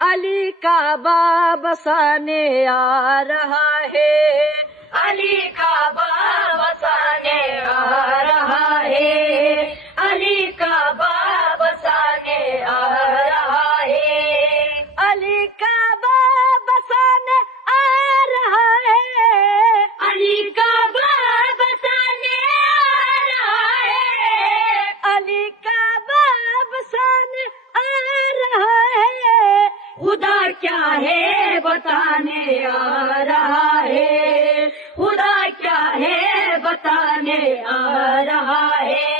علی کا باب بسانے آ رہا ہے، علی کا باب بسانے آ رہا ہے، علی کا باب بسانے آ رہا ہے، علی کا باب بسانے آ رہا ہے، علی کا باب بسانے آ رہا ہے، علی کا باب بسانے آ رہا ہے، خدا کیا ہے بتانے آ رہا ہے، خدا کیا ہے بتانے آ رہا ہے۔